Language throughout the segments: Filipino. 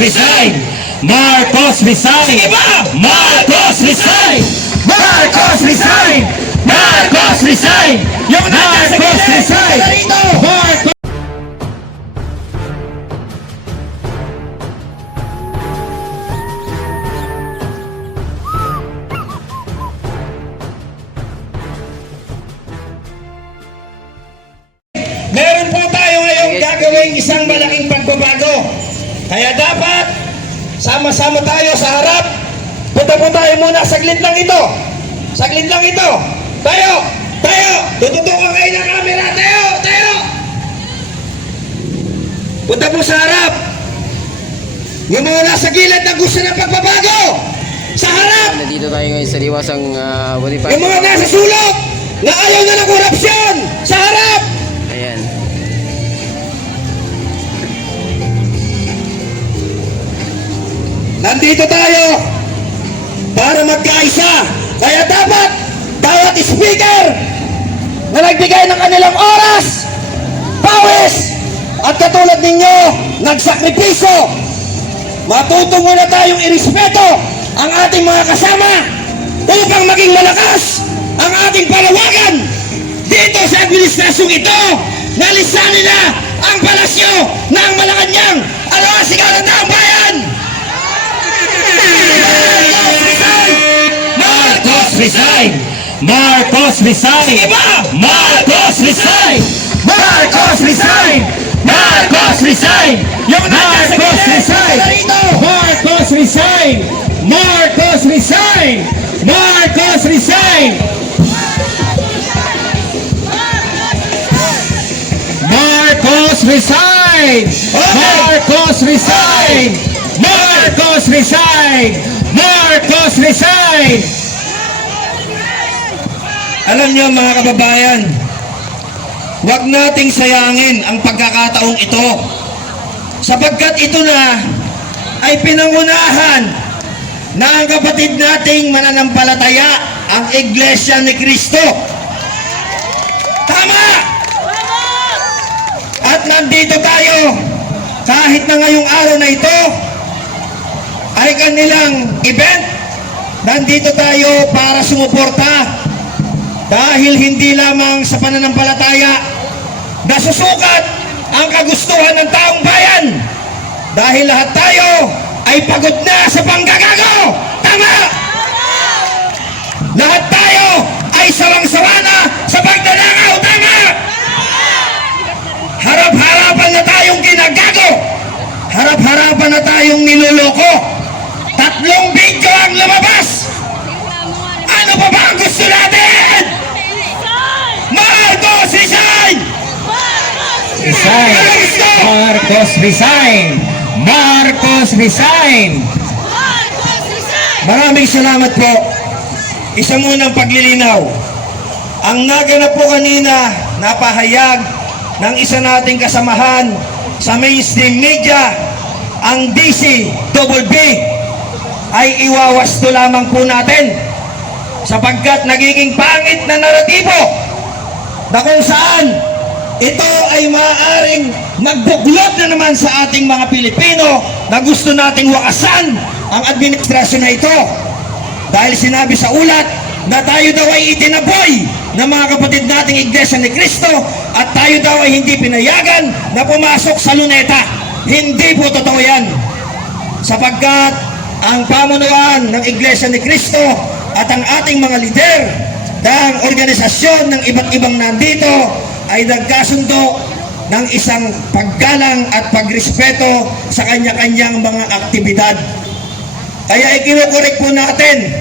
resign! Marcos resign! Sige ba? Marcos resign! Marcos resign! Marcos resign! Yung Marcos resign! Marcos Meron po tayo ngayong gagawing isang malaking pagbabago. Kaya dapat sama-sama tayo sa harap. Punta po tayo muna, saglit lang ito. Saglit lang ito. Tayo! Tayo! Tututukan kayo ng camera. Tayo! Tayo! Punta po sa harap. Yung mga nasa gilid na gusto ng pagbabago. Sa harap! Nandito tayo ngayon sa liwasang uh, Bonifacio. Yung mga nasa sulok na ayaw na ng korupsyon. Sa Nandito tayo para magkaisa. Kaya dapat bawat speaker na nagbigay ng kanilang oras, pawis, at katulad ninyo, nagsakripiso. Matuto muna tayong irespeto ang ating mga kasama upang maging malakas ang ating palawagan dito sa administrasyong ito na lisan nila ang palasyo ng Malacanang. Ano ang sigaw ng taong resign! Marcos resign! Marcos resign! Marcos resign! Marcos resign! Marcos resign! Marcos resign! Marcos resign! Marcos resign! Marcos resign! Marcos resign! Marcos resign! Marcos resign! Alam niyo mga kababayan, huwag nating sayangin ang pagkakataong ito sapagkat ito na ay pinangunahan na ang kapatid nating mananampalataya ang Iglesia ni Kristo. Tama! At nandito tayo kahit na ngayong araw na ito ay kanilang event. Nandito tayo para sumuporta dahil hindi lamang sa pananampalataya nasusukat ang kagustuhan ng taong bayan. Dahil lahat tayo ay pagod na sa panggagago. Tama! Lahat tayo ay sawang-sawa sa pagdanakaw. Tama! Harap-harapan na tayong Marcos resign! Marcos resign! Maraming salamat po. Isa munang paglilinaw. Ang naganap po kanina, napahayag ng isa nating kasamahan sa mainstream media, ang DC Double B, ay iwawasto lamang po natin sapagkat nagiging pangit na naratibo na kung saan ito ay maaaring magbuglot na naman sa ating mga Pilipino na gusto nating wakasan ang administrasyon na ito. Dahil sinabi sa ulat na tayo daw ay itinaboy ng mga kapatid nating Iglesia ni Cristo at tayo daw ay hindi pinayagan na pumasok sa luneta. Hindi po totoo yan. Sapagkat ang pamunuan ng Iglesia ni Cristo at ang ating mga lider ng organisasyon ng iba't ibang nandito ay nagkasundo ng isang paggalang at pagrespeto sa kanya-kanyang mga aktibidad. Kaya ikinukorek po natin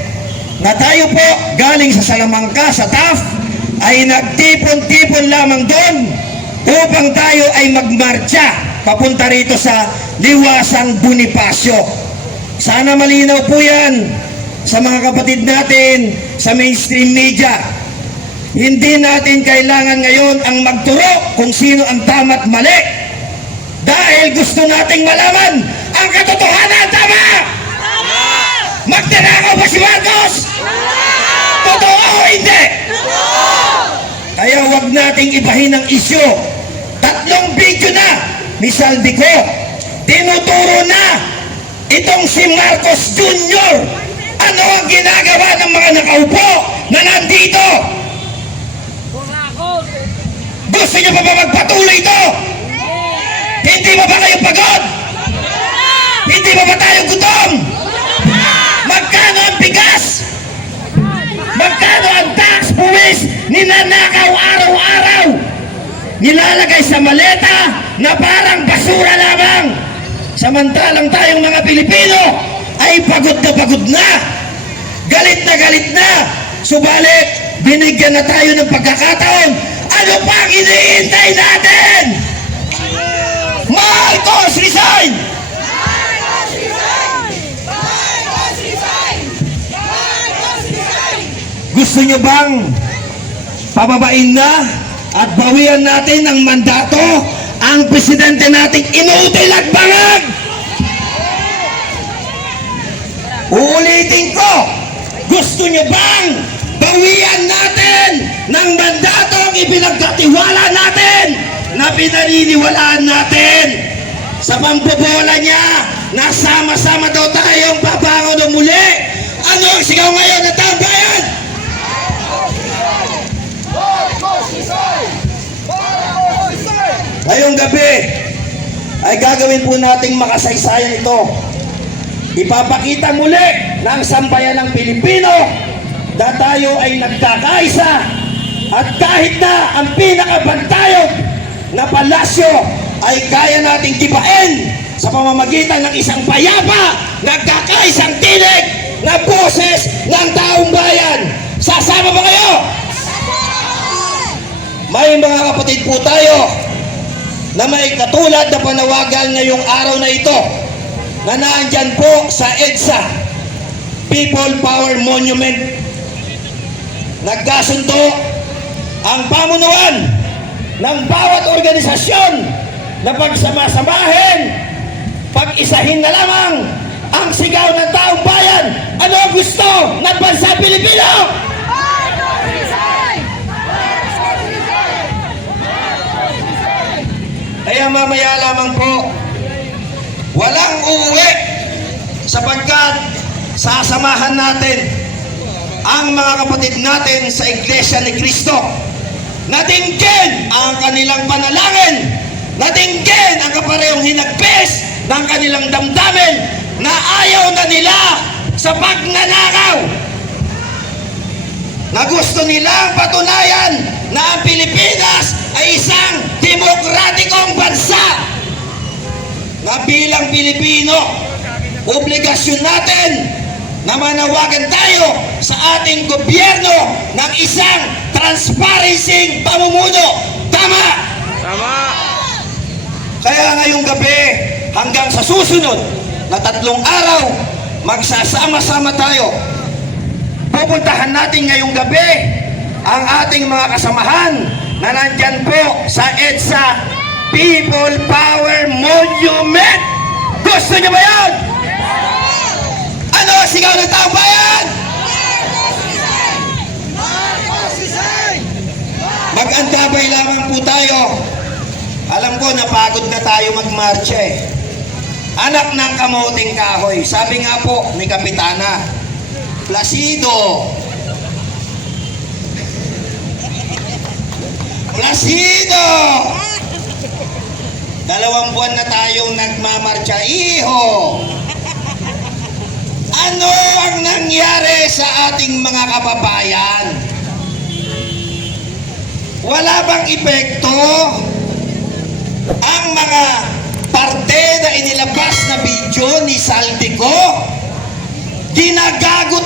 na tayo po galing sa Salamangka, sa TAF, ay nagtipon-tipon lamang doon upang tayo ay magmarcha papunta rito sa Liwasang Bonifacio. Sana malinaw po yan sa mga kapatid natin sa mainstream media. Hindi natin kailangan ngayon ang magturo kung sino ang tama at mali. Dahil gusto nating malaman ang katotohanan. Tama! Magtanakaw ba si Marcos? Totoo o hindi? Kaya huwag nating ibahin ang isyo. Tatlong video na ni Saldico. Tinuturo na itong si Marcos Jr. Ano ang ginagawa ng mga nakaupo na nandito? Gusto niyo pa ba magpatuloy ito? Hindi ba ba kayo pagod? Hindi ba ba tayo gutom? Magkano ang bigas? Magkano ang tax buwis ninanakaw araw-araw? Nilalagay sa maleta na parang basura lamang. Samantalang tayong mga Pilipino ay pagod na pagod na. Galit na galit na. Subalit, binigyan na tayo ng pagkakataon. Ano pa ang iniintay natin? Marcos resign! Gusto nyo bang pababain na at bawian natin ng mandato ang presidente nating inutil at bangag? Uulitin ko, gusto nyo bang bawian natin ng mandato ang ipinagkatiwala natin na pinaniniwalaan natin sa pambobola niya na sama-sama daw tayong pabangon ng muli. Ano ang sigaw ngayon na taong bayan? Ngayong gabi ay gagawin po nating makasaysayan ito. Ipapakita muli ng sambayan ng Pilipino na tayo ay nagkakaisa at kahit na ang pinakabantayog na palasyo ay kaya nating tibain sa pamamagitan ng isang payapa, nagkakaisang tinig na boses ng taong bayan. Sasama ba kayo? May mga kapatid po tayo na may katulad na panawagan ngayong araw na ito na naandyan po sa EDSA People Power Monument nagkasundo ang pamunuan ng bawat organisasyon na pagsamasamahin. Pag-isahin na lamang ang sigaw ng taong bayan. Ano ang gusto ng bansa Pilipino? Kaya mamaya lamang po, walang uuwi sapagkat sasamahan natin ang mga kapatid natin sa Iglesia ni Cristo. Natinggin ang kanilang panalangin. Natinggin ang kaparehong hinagpis ng kanilang damdamin na ayaw na nila sa pagnanakaw na gusto nilang patunayan na ang Pilipinas ay isang demokratikong bansa na bilang Pilipino, obligasyon natin na manawagan tayo sa ating gobyerno ng isang transparency pamumuno. Tama! Tama! Kaya ngayong gabi, hanggang sa susunod na tatlong araw, magsasama-sama tayo. Pupuntahan natin ngayong gabi ang ating mga kasamahan na nandyan po sa EDSA People Power Monument. Gusto niyo ba yan? Sigaw ng taong bayan? Mag-antabay lamang po tayo. Alam ko, napagod na tayo magmarcha eh. Anak ng kamoting kahoy. Sabi nga po ni Kapitana, Placido. Placido! Dalawang buwan na tayong nagmamarcha. Iho! Ano ang sa ating mga kababayan? Wala bang epekto ang mga parte na inilabas na video ni Saltico? Ginagago